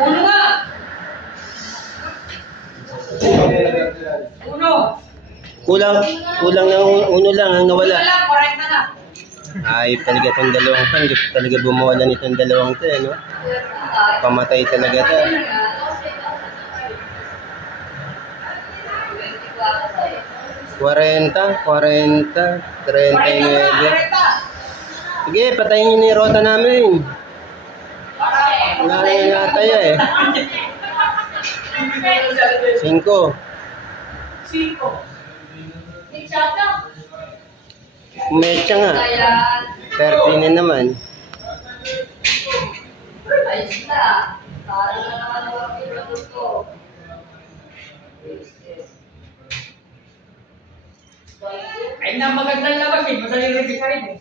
Uno nga! Uno! Kulang ng uno lang ang nawala. Uno lang, correct na na. Ay, talaga itong dalawang pan. Talaga bumawalan itong dalawang to, no? Pamatay talaga to. 40, 39. Sige, patayin niyo na yung rota namin. Wala na yung nataya eh. 5. 5. Mecha nga. 30 na naman. Ayos na. Talo na naman ang pinagod ko. Ay na magandang labas eh. Madaling rectify eh.